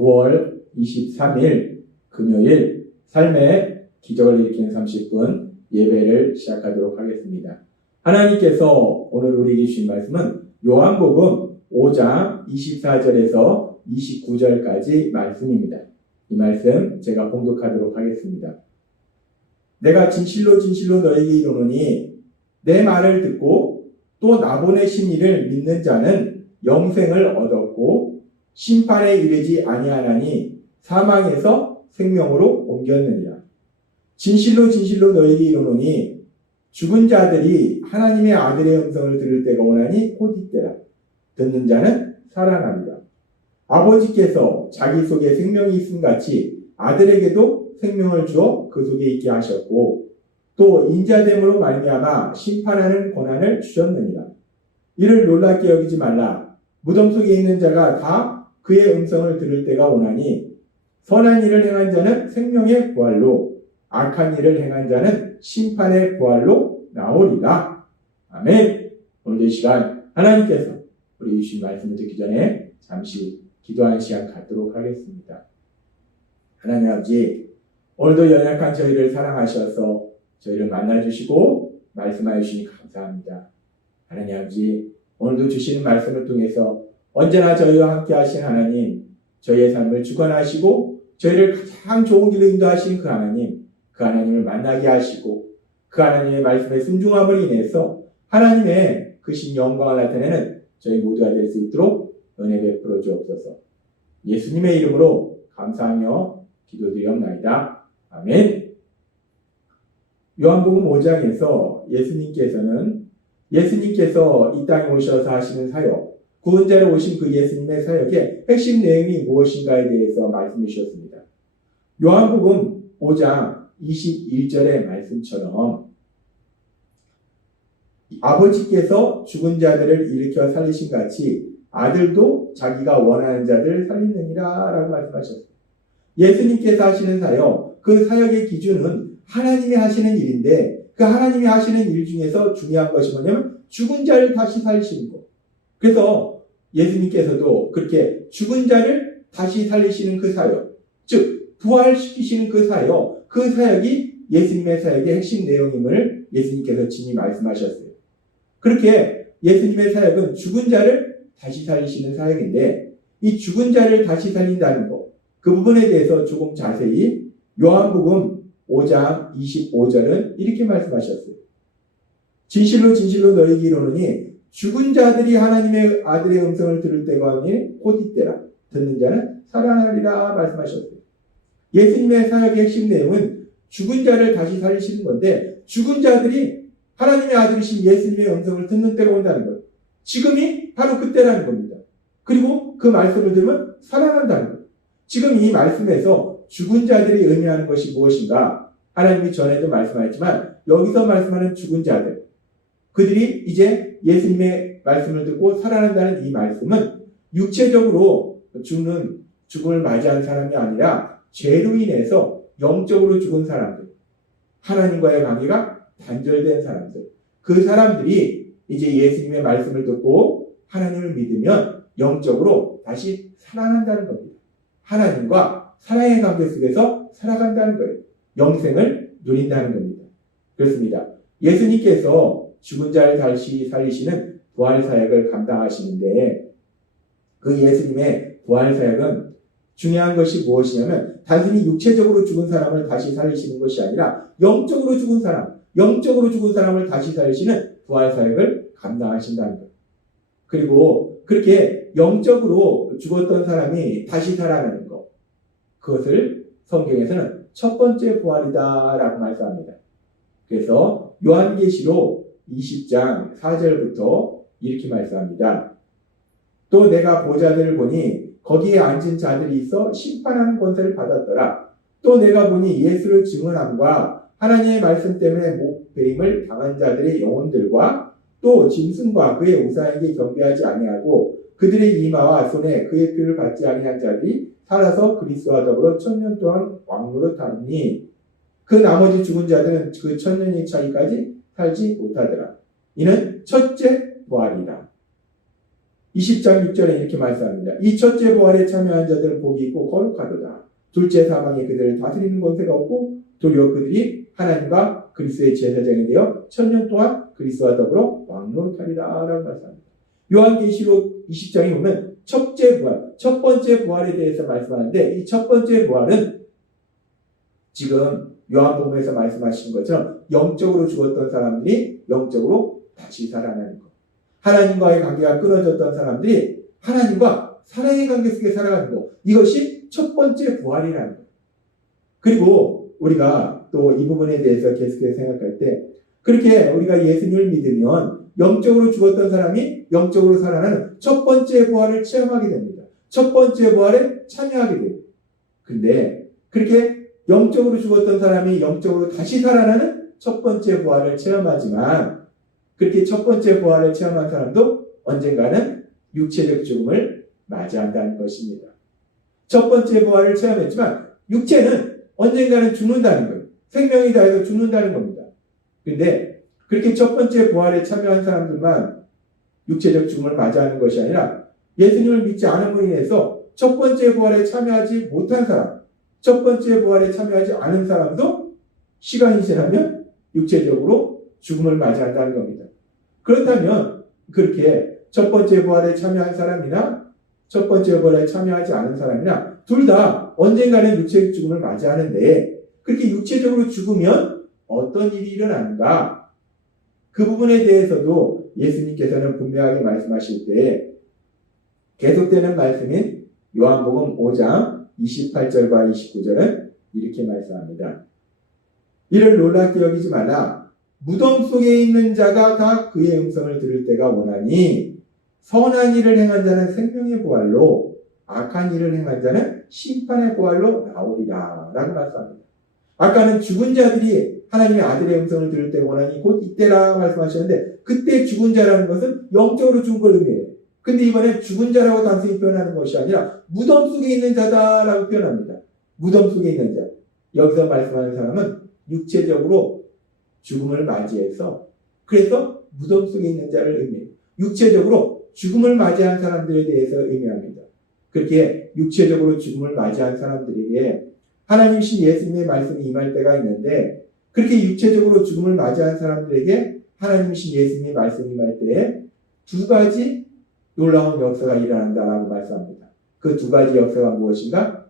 9월 23일 금요일 삶의 기적을 일으키는 30분 예배를 시작하도록 하겠습니다. 하나님께서 오늘 우리에게 주신 말씀은 요한복음 5장 24절에서 29절까지 말씀입니다. 이 말씀 제가 봉독하도록 하겠습니다. 내가 진실로 진실로 너에게 이르노니 내 말을 듣고 또 나 보내신 이를 믿는 자는 영생을 얻었고 심판에 이르지 아니하나니 사망에서 생명으로 옮겼느니라. 진실로 진실로 너에게 이르노니 죽은 자들이 하나님의 아들의 음성을 들을 때가 오나니 곧 이때라. 듣는 자는 살아나리라. 아버지께서 자기 속에 생명이 있음 같이 아들에게도 생명을 주어 그 속에 있게 하셨고 또 인자됨으로 말미암아 심판하는 권한을 주셨느니라. 이를 놀랍게 여기지 말라. 무덤 속에 있는 자가 다 그의 음성을 들을 때가 오나니 선한 일을 행한 자는 생명의 부활로 악한 일을 행한 자는 심판의 부활로 나오리라. 아멘. 오늘 이 시간 하나님께서 우리 주신 말씀을 듣기 전에 잠시 기도하는 시간 갖도록 하겠습니다. 하나님 아버지, 오늘도 연약한 저희를 사랑하셔서 저희를 만나주시고 말씀하여 주시니 감사합니다. 하나님 아버지, 오늘도 주시는 말씀을 통해서 언제나 저희와 함께 하신 하나님, 저희의 삶을 주관하시고 저희를 가장 좋은 길로 인도하신 그 하나님을 만나게 하시고 그 하나님의 말씀에 순종함을 인해서 하나님의 크신 영광을 나타내는 저희 모두가 될 수 있도록 은혜 베풀어 주옵소서. 예수님의 이름으로 감사하며 기도드리옵나이다. 아멘. 요한복음 5장에서 예수님께서 이 땅에 오셔서 하시는 사역, 구원자로 오신 그 예수님의 사역의 핵심 내용이 무엇인가에 대해서 말씀해 주셨습니다. 요한복음 5장 21절의 말씀처럼 아버지께서 죽은 자들을 일으켜 살리신 같이 아들도 자기가 원하는 자들을 살리느니라 라고 말씀하셨어요. 예수님께서 하시는 사역, 그 사역의 기준은 하나님이 하시는 일인데 그 하나님이 하시는 일 중에서 중요한 것이 뭐냐면 죽은 자를 다시 살리시는 것. 그래서 예수님께서도 그렇게 죽은 자를 다시 살리시는 그 사역, 즉 부활시키시는 그 사역이 예수님의 사역의 핵심 내용임을 예수님께서 친히 말씀하셨어요. 그렇게 예수님의 사역은 죽은 자를 다시 살리시는 사역인데 이 죽은 자를 다시 살린다는 것, 그 부분에 대해서 조금 자세히 요한복음 5장 25절은 이렇게 말씀하셨어요. 진실로 진실로 너희에게 이르노니 죽은 자들이 하나님의 아들의 음성을 들을 때가 오니 곧 이때라. 듣는 자는 살아나리라 말씀하셨어요. 예수님의 사역의 핵심 내용은 죽은 자를 다시 살리시는 건데 죽은 자들이 하나님의 아들이신 예수님의 음성을 듣는 때가 온다는 거예요. 지금이 바로 그때라는 겁니다. 그리고 그 말씀을 들으면 살아난다는 거예요. 지금 이 말씀에서 죽은 자들이 의미하는 것이 무엇인가? 하나님이 전에도 말씀하셨지만 여기서 말씀하는 죽은 자들, 그들이 이제 예수님의 말씀을 듣고 살아난다는 이 말씀은 육체적으로 죽음을 맞이한 사람이 아니라 죄로 인해서 영적으로 죽은 사람들, 하나님과의 관계가 단절된 사람들, 그 사람들이 이제 예수님의 말씀을 듣고 하나님을 믿으면 영적으로 다시 살아난다는 겁니다. 하나님과 사랑의 관계 속에서 살아간다는 거예요. 영생을 누린다는 겁니다. 그렇습니다. 예수님께서 죽은 자를 다시 살리시는 부활 사역을 감당하시는데 그 예수님의 부활 사역은 중요한 것이 무엇이냐면 단순히 육체적으로 죽은 사람을 다시 살리시는 것이 아니라 영적으로 죽은 사람을 다시 살리시는 부활 사역을 감당하신다는 거예요. 그리고 그렇게 영적으로 죽었던 사람이 다시 살아나는 것, 그것을 성경에서는 첫 번째 부활이다라고 말씀합니다. 그래서 요한계시록 20장 4절부터 이렇게 말씀합니다. 또 내가 보좌들을 보니 거기에 앉은 자들이 있어 심판하는 권세를 받았더라. 또 내가 보니 예수를 증언함과 하나님의 말씀 때문에 목배임을 당한 자들의 영혼들과 또 짐승과 그의 우상에게 경배하지 아니하고 그들의 이마와 손에 그의 표를 받지 아니한 자들이 살아서 그리스도와 더불어 1000년 동안 왕노릇하니 그 나머지 죽은 자들은 그 1000년이 차기까지 살지 못하더라. 이는 첫째 부활이라. 20장 6절에 이렇게 말씀합니다. 이 첫째 부활에 참여한 자들은 복이 있고 거룩하도다. 둘째 사망이 그들을 다스리는 권세가 없고 도리어 그들이 하나님과 그리스도의 제사장이 되어 천년 동안 그리스도와 더불어 왕노릇하리라 라고 말씀합니다. 요한계시록 20장에 보면 첫째 부활, 첫 번째 부활에 대해서 말씀하는데 이 첫 번째 부활은 지금 요한복음에서 말씀하신 것처럼 영적으로 죽었던 사람들이 영적으로 다시 살아나는 것. 하나님과의 관계가 끊어졌던 사람들이 하나님과 사랑의 관계 속에 살아가는 것. 이것이 첫 번째 부활이라는 것. 그리고 우리가 또 이 부분에 대해서 계속해서 생각할 때 그렇게 우리가 예수님을 믿으면 영적으로 죽었던 사람이 영적으로 살아나는 첫 번째 부활을 체험하게 됩니다. 첫 번째 부활에 참여하게 돼요. 근데 그렇게 영적으로 죽었던 사람이 영적으로 다시 살아나는 첫 번째 부활을 체험하지만 그렇게 첫 번째 부활을 체험한 사람도 언젠가는 육체적 죽음을 맞이한다는 것입니다. 첫 번째 부활을 체험했지만 육체는 언젠가는 죽는다는 거예요. 생명이 다해서 죽는다는 겁니다. 그런데 그렇게 첫 번째 부활에 참여한 사람들만 육체적 죽음을 맞이하는 것이 아니라 예수님을 믿지 않음으로 인해서 첫 번째 부활에 참여하지 못한 사람, 첫 번째 부활에 참여하지 않은 사람도 시간이 지나면 육체적으로 죽음을 맞이한다는 겁니다. 그렇다면 그렇게 첫 번째 부활에 참여한 사람이나 첫 번째 부활에 참여하지 않은 사람이나 둘 다 언젠가는 육체적 죽음을 맞이하는데 그렇게 육체적으로 죽으면 어떤 일이 일어나는가? 그 부분에 대해서도 예수님께서는 분명하게 말씀하실 때 계속되는 말씀인 요한복음 5장 28절과 29절은 이렇게 말씀합니다. 이를 놀랍게 여기지 말라. 무덤 속에 있는 자가 다 그의 음성을 들을 때가 오나니 선한 일을 행한 자는 생명의 부활로 악한 일을 행한 자는 심판의 부활로 나오리라 라고 말씀합니다. 아까는 죽은 자들이 하나님의 아들의 음성을 들을 때가 오나니 곧 이때라 말씀하셨는데 그때 죽은 자라는 것은 영적으로 죽은 걸 의미해요. 근데 이번에 죽은 자라고 단순히 표현하는 것이 아니라 무덤 속에 있는 자다라고 표현합니다. 무덤 속에 있는 자. 여기서 말씀하는 사람은 육체적으로 죽음을 맞이해서 그래서 무덤 속에 있는 자를 의미해요. 육체적으로 죽음을 맞이한 사람들에 대해서 의미합니다. 그렇게 육체적으로 죽음을 맞이한 사람들에게 하나님이신 예수님의 말씀이 임할 때가 있는데 그렇게 육체적으로 죽음을 맞이한 사람들에게 하나님이신 예수님의 말씀이 임할 때에 두 가지 놀라운 역사가 일어난다라고 말씀합니다. 그 두 가지 역사가 무엇인가?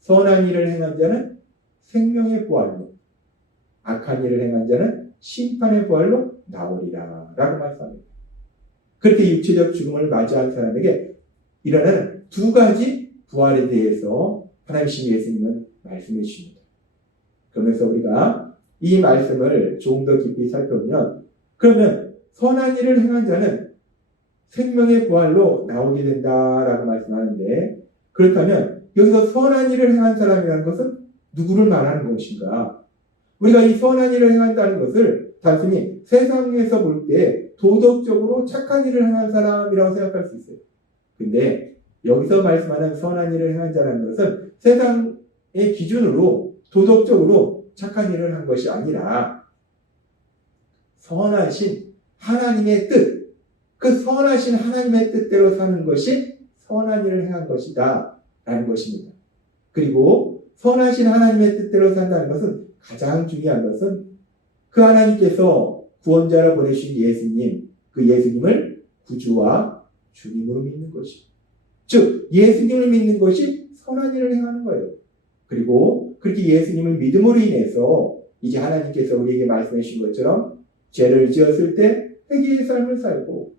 선한 일을 행한 자는 생명의 부활로 악한 일을 행한 자는 심판의 부활로 나오리라 라고 말씀합니다. 그렇게 육체적 죽음을 맞이한 사람에게 일어나는 두 가지 부활에 대해서 하나님이신 예수님은 말씀해 주십니다. 그러면서 우리가 이 말씀을 조금 더 깊이 살펴보면 그러면 선한 일을 행한 자는 생명의 부활로 나오게 된다라고 말씀하는데 그렇다면 여기서 선한 일을 행한 사람이라는 것은 누구를 말하는 것인가? 우리가 이 선한 일을 행한다는 것을 단순히 세상에서 볼 때 도덕적으로 착한 일을 행한 사람이라고 생각할 수 있어요. 근데 여기서 말씀하는 선한 일을 행한 자라는 것은 세상의 기준으로 도덕적으로 착한 일을 한 것이 아니라 선하신 하나님의 뜻, 그 선하신 하나님의 뜻대로 사는 것이 선한 일을 행한 것이다 라는 것입니다. 그리고 선하신 하나님의 뜻대로 산다는 것은 가장 중요한 것은 그 하나님께서 구원자로 보내신 예수님, 그 예수님을 구주와 주님으로 믿는 것이죠. 즉 예수님을 믿는 것이 선한 일을 행하는 거예요. 그리고 그렇게 예수님을 믿음으로 인해서 이제 하나님께서 우리에게 말씀해 주신 것처럼 죄를 지었을 때 회개의 삶을 살고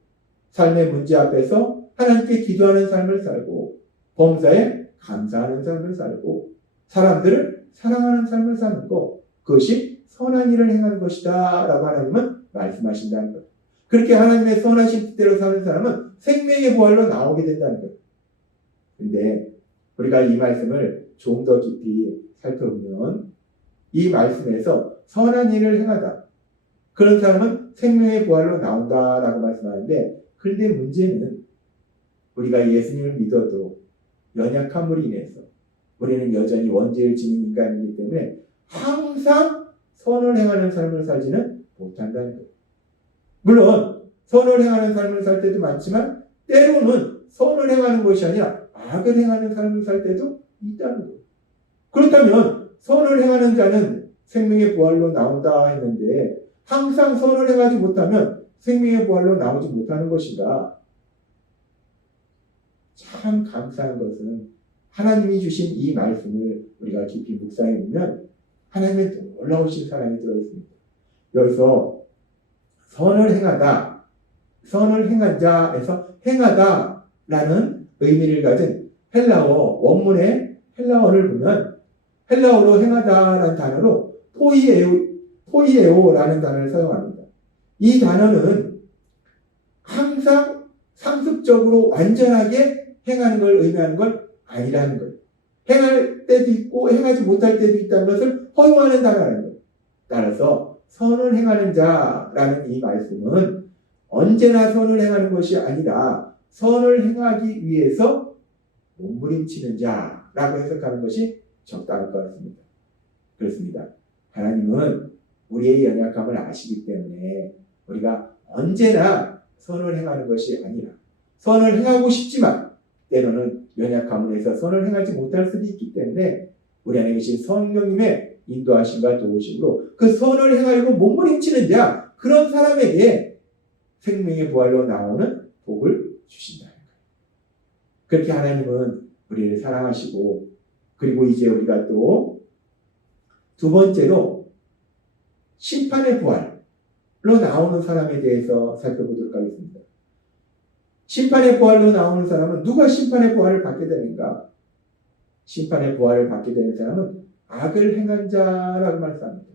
삶의 문제 앞에서 하나님께 기도하는 삶을 살고 범사에 감사하는 삶을 살고 사람들을 사랑하는 삶을 사는 것, 그것이 선한 일을 행하는 것이다 라고 하나님은 말씀하신다는 것. 그렇게 하나님의 선하신 뜻대로 사는 사람은 생명의 부활로 나오게 된다는 것. 근데 우리가 이 말씀을 조금 더 깊이 살펴보면 이 말씀에서 선한 일을 행하다, 그런 사람은 생명의 부활로 나온다라고 말씀하는데 그런데 문제는 우리가 예수님을 믿어도 연약함으로 인해서 우리는 여전히 원죄를 지닌 인간이기 때문에 항상 선을 행하는 삶을 살지는 못한다는 거예요. 물론 선을 행하는 삶을 살 때도 많지만 때로는 선을 행하는 것이 아니라 악을 행하는 삶을 살 때도 있다는 거예요. 그렇다면 선을 행하는 자는 생명의 부활로 나온다 했는데 항상 선을 행하지 못하면 생명의 부활로 나오지 못하는 것인가? 참 감사한 것은 하나님이 주신 이 말씀을 우리가 깊이 묵상해 보면 하나님의 놀라우신 사랑이 들어있습니다. 여기서 선을 행하다, 선을 행한 자에서 행하다라는 의미를 가진 헬라어 원문의 헬라어를 보면 헬라어로 행하다라는 단어로 포이에오라는 단어를 사용합니다. 이 단어는 항상 상습적으로 완전하게 행하는 걸 의미하는 건 아니라는 거예요. 행할 때도 있고 행하지 못할 때도 있다는 것을 허용하는 단어라는 거예요. 따라서 선을 행하는 자라는 이 말씀은 언제나 선을 행하는 것이 아니라 선을 행하기 위해서 몸부림치는 자라고 해석하는 것이 적당할 것 같습니다. 그렇습니다. 하나님은 우리의 연약함을 아시기 때문에 우리가 언제나 선을 행하는 것이 아니라 선을 행하고 싶지만 때로는 연약함을 해서 선을 행하지 못할 수도 있기 때문에 우리 안에 계신 성령님의 인도하심과 도우심으로 그 선을 행하려고 몸부림치는 자, 그런 사람에게 생명의 부활로 나오는 복을 주신다는 거예요. 그렇게 하나님은 우리를 사랑하시고, 그리고 이제 우리가 또 두 번째로 심판의 부활로 나오는 사람에 대해서 살펴보도록 하겠습니다. 심판의 부활로 나오는 사람은 누가 심판의 부활을 받게 되는가? 심판의 부활을 받게 되는 사람은 악을 행한 자라고 말씀합니다.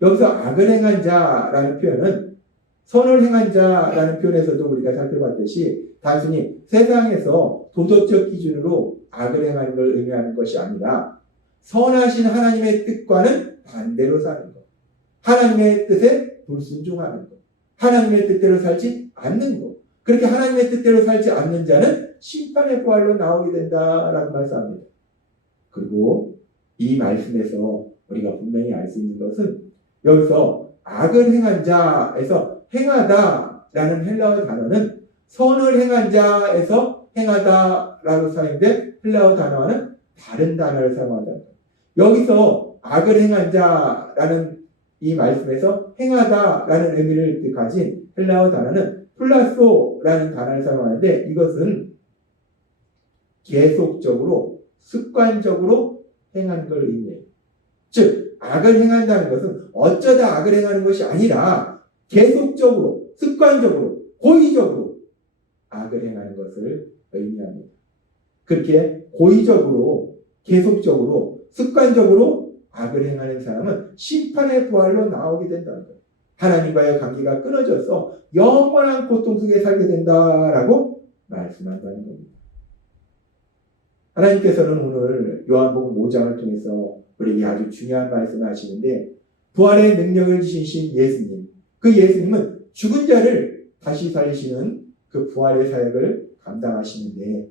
여기서 악을 행한 자라는 표현은 선을 행한 자라는 표현에서도 우리가 살펴봤듯이 단순히 세상에서 도덕적 기준으로 악을 행하는 걸 의미하는 것이 아니라 선하신 하나님의 뜻과는 반대로 사는 것, 하나님의 뜻에 불순종하는 것, 하나님의 뜻대로 살지 않는 것, 그렇게 하나님의 뜻대로 살지 않는 자는 심판의 부활로 나오게 된다라고 말씀합니다. 그리고 이 말씀에서 우리가 분명히 알 수 있는 것은 여기서 악을 행한 자에서 행하다라는 헬라어 단어는 선을 행한 자에서 행하다라고 사용된 헬라어 단어와는 다른 단어를 사용한다는 거예요. 여기서 악을 행한 자라는 이 말씀에서 행하다라는 의미를 가진 헬라어 단어는 플라소라는 단어를 사용하는데 이것은 계속적으로 습관적으로 행하는 걸 의미해요. 즉 악을 행한다는 것은 어쩌다 악을 행하는 것이 아니라 계속적으로 습관적으로 고의적으로 악을 행하는 것을 의미합니다. 그렇게 고의적으로 계속적으로 습관적으로 악을 행하는 사람은 심판의 부활로 나오게 된다는 거예요. 하나님과의 관계가 끊어져서 영원한 고통 속에 살게 된다라고 말씀한다는 겁니다. 하나님께서는 오늘 요한복음 5장을 통해서 우리에게 아주 중요한 말씀을 하시는데 부활의 능력을 지니신 예수님, 그 예수님은 죽은 자를 다시 살리시는 그 부활의 사역을 감당하시는데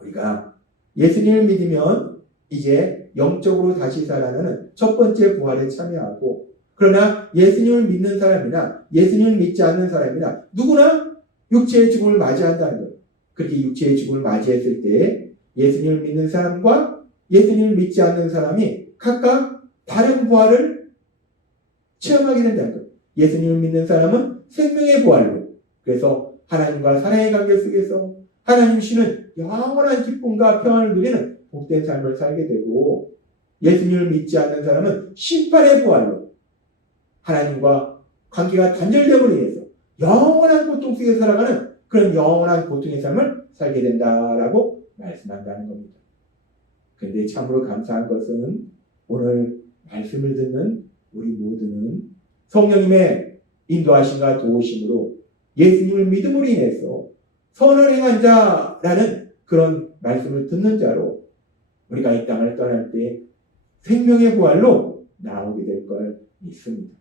우리가 예수님을 믿으면 이제 영적으로 다시 살아나는 첫 번째 부활에 참여하고 그러나 예수님을 믿는 사람이나 예수님을 믿지 않는 사람이나 누구나 육체의 죽음을 맞이한다는 거예요. 그렇게 육체의 죽음을 맞이했을 때 예수님을 믿는 사람과 예수님을 믿지 않는 사람이 각각 다른 부활을 체험하게 된다는 거예요. 예수님을 믿는 사람은 생명의 부활로, 그래서 하나님과 사랑의 관계 속에서 하나님 주시는 영원한 기쁨과 평안을 누리는 복된 삶을 살게 되고 예수님을 믿지 않는 사람은 심판의 부활로 하나님과 관계가 단절됨으로 인해서 영원한 고통 속에 살아가는 그런 영원한 고통의 삶을 살게 된다라고 말씀한다는 겁니다. 그런데 참으로 감사한 것은 오늘 말씀을 듣는 우리 모두는 성령님의 인도하심과 도우심으로 예수님을 믿음으로 인해서 선을 행한 자라는 그런 말씀을 듣는 자로 우리가 이 땅을 떠날 때 생명의 부활로 나오게 될 걸 믿습니다.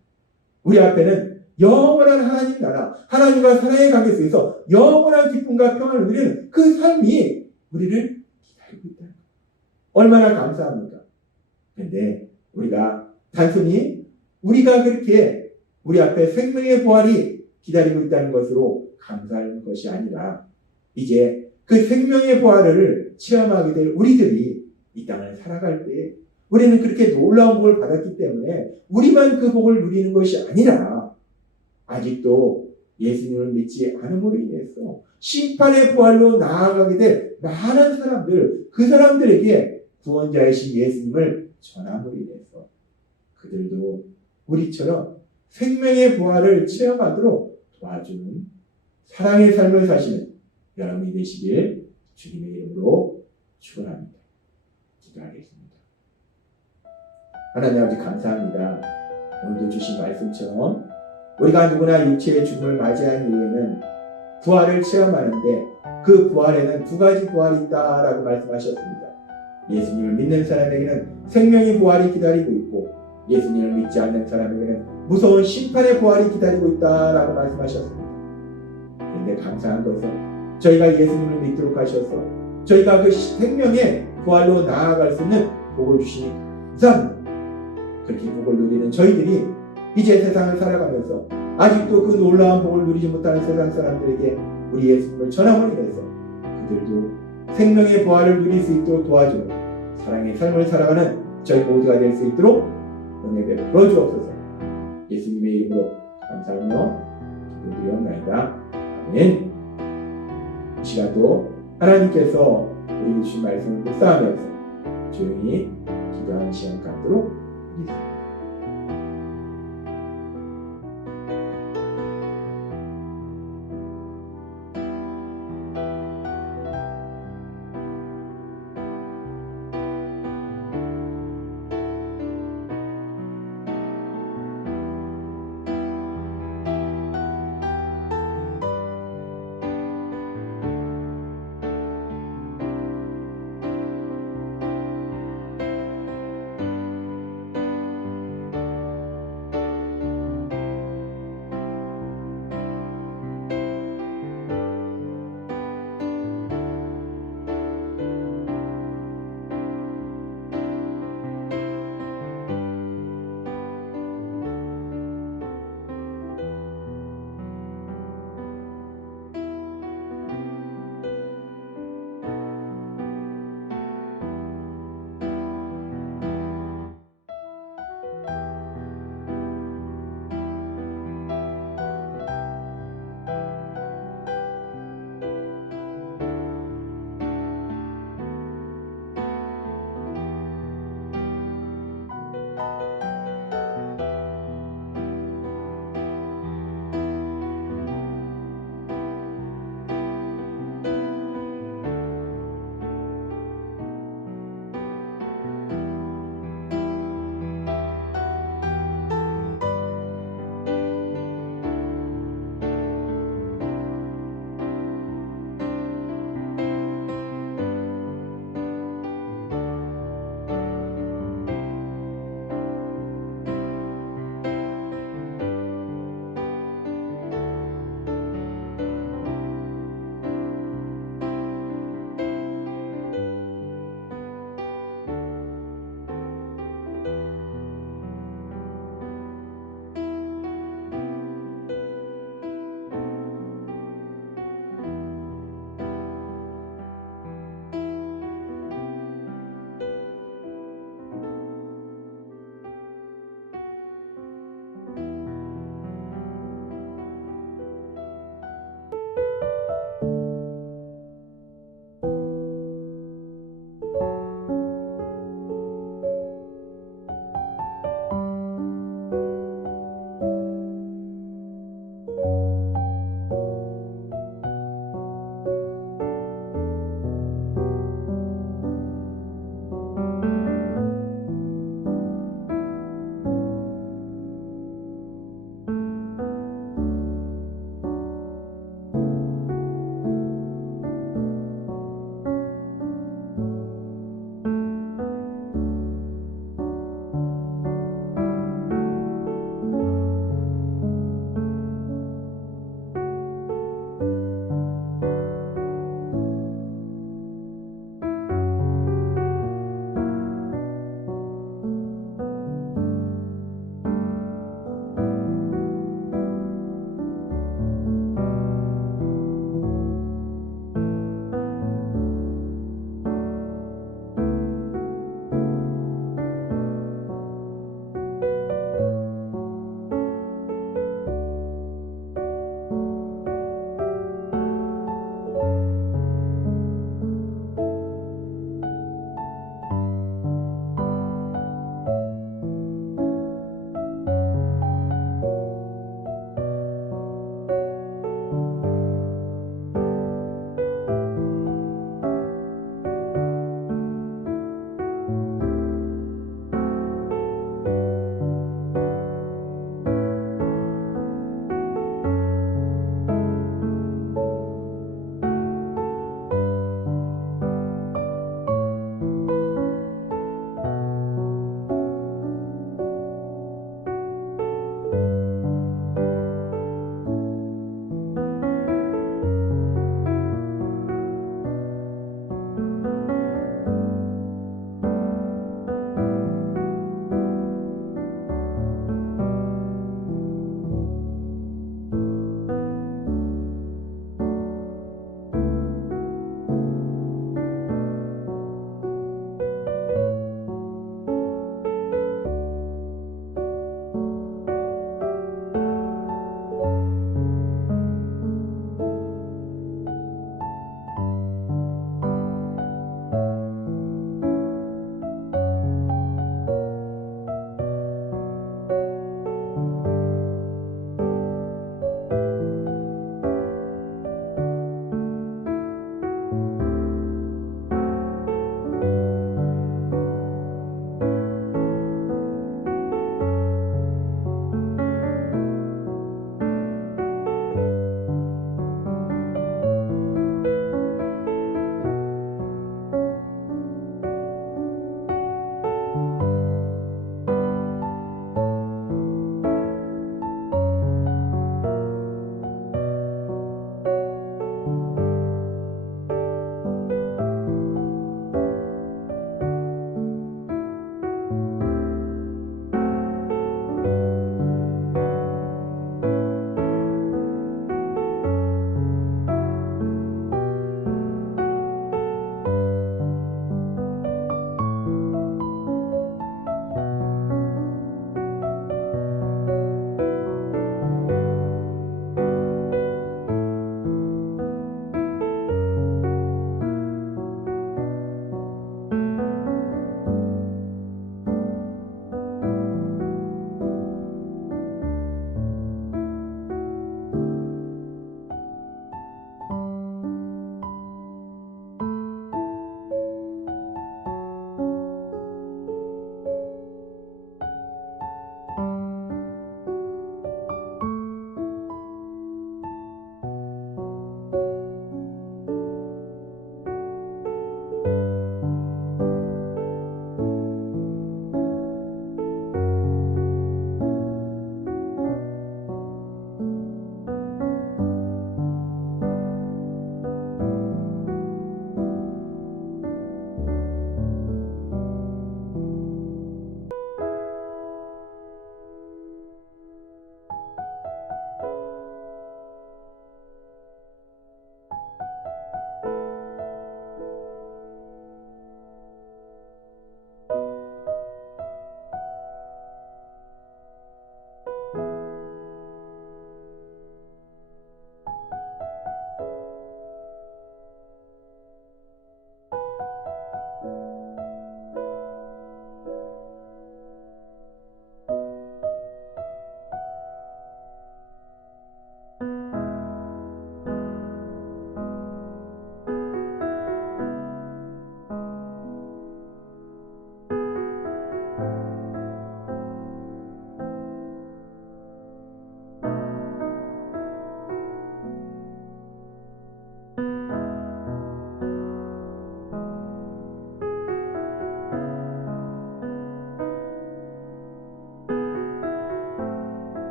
우리 앞에는 영원한 하나님 나라, 하나님과 사랑의 관계 속에서 영원한 기쁨과 평안을 누리는 그 삶이 우리를 기다리고 있다. 얼마나 감사합니까? 그런데 우리가 단순히 우리가 그렇게 우리 앞에 생명의 부활이 기다리고 있다는 것으로 감사할 것이 아니라 이제 그 생명의 부활을 체험하게 될 우리들이 이 땅을 살아갈 때 우리는 그렇게 놀라운 복을 받았기 때문에 우리만 그 복을 누리는 것이 아니라 아직도 예수님을 믿지 않음으로 인해서 심판의 부활로 나아가게 될 많은 사람들, 그 사람들에게 구원자이신 예수님을 전함으로 인해서 그들도 우리처럼 생명의 부활을 체험하도록 도와주는 사랑의 삶을 사시는 여러분이 되시길 주님의 이름으로 축원합니다. 기도하겠습니다. 하나님 아버지 감사합니다. 오늘도 주신 말씀처럼 우리가 누구나 육체의 죽음을 맞이한 이후에는 부활을 체험하는데 그 부활에는 두 가지 부활이 있다라고 말씀하셨습니다. 예수님을 믿는 사람에게는 생명의 부활이 기다리고 있고 예수님을 믿지 않는 사람에게는 무서운 심판의 부활이 기다리고 있다라고 말씀하셨습니다. 그런데 감사한 것은 저희가 예수님을 믿도록 하셔서 저희가 그 생명의 부활로 나아갈 수 있는 복을 주시니 감사합니다. 그렇게 복을 누리는 저희들이 이제 세상을 살아가면서 아직도 그 놀라운 복을 누리지 못하는 세상 사람들에게 우리 예수님을 전함으로 인해서 그들도 생명의 부활을 누릴 수 있도록 도와주는 사랑의 삶을 살아가는 저희 모두가 될 수 있도록 은혜 베풀어 주옵소서. 예수님의 이름으로 감사하며 기도드리옵나이다. 아멘. 이 시간도 하나님께서 우리 주신 말씀을 묵상하면서 조용히 기도하는 시간 갖도록 하겠습니다.